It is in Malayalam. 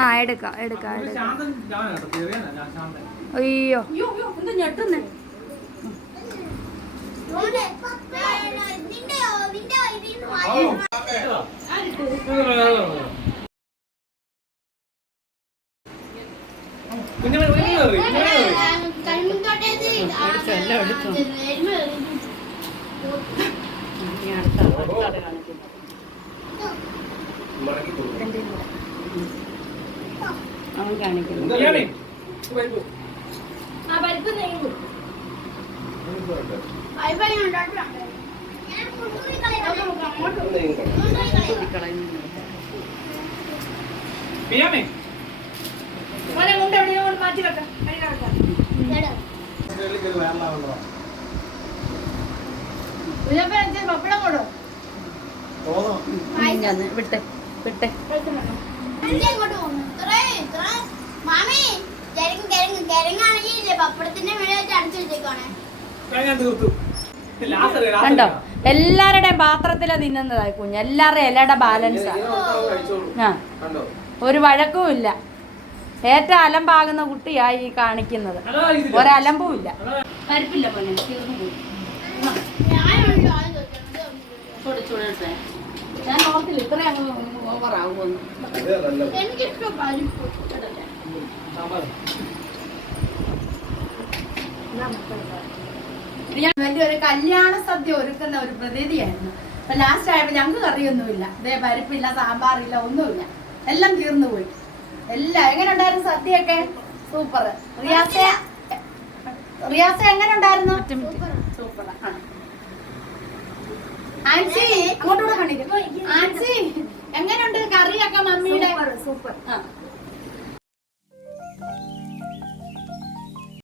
ആ എടുക്കാം എടുക്കാം എടുക്കാം. അയ്യോ എന്താ ഞെട്ടുന്നേ? അവൻ കാണിക്കുന്നു. മാറ്റി വെക്കാം. വിട്ടെ വിട്ടെ. കണ്ടോ എല്ലാവരുടെയും പാത്രത്തിലാ തിന്നുന്നതായി കുഞ്ഞ്. എല്ലാവരുടെയും ഇലയുടെ ബാലൻസാ. ആ ഒരു വഴക്കും ഇല്ല. ഏറ്റവും അലമ്പാകുന്ന കുട്ടിയായി ഈ കാണിക്കുന്നത്. ഒരലമ്പും ഇല്ല. പരിപ്പില്ല പോലെ ഞാൻ ഓർത്തില്ല ഇത്ര അങ്ങ് ഓവറാകുമെന്ന്. വലിയൊരു കല്യാണ സദ്യ ഒരുക്കുന്ന ഒരു പ്രതീതിയായിരുന്നു. അപ്പൊ ലാസ്റ്റ് ആയപ്പോ ഞങ്ങൾക്ക് കറിയൊന്നുമില്ല. ഇതേ പരിപ്പില്ല, സാമ്പാറില്ല, ഒന്നുമില്ല. എല്ലാം തീർന്നു പോയി. എല്ലാം എങ്ങനെ ഉണ്ടായിരുന്നു സദ്യയൊക്കെ? സൂപ്പർ. റിയാസ എങ്ങനെ ഉണ്ടായിരുന്നു? സൂപ്പർ. ആൻസി അങ്ങോട്ടൂടെ കാണിക്കും. ആൻസി എങ്ങനെയുണ്ട് കറിയൊക്കെ? മമ്മിയുടെ സൂപ്പർ.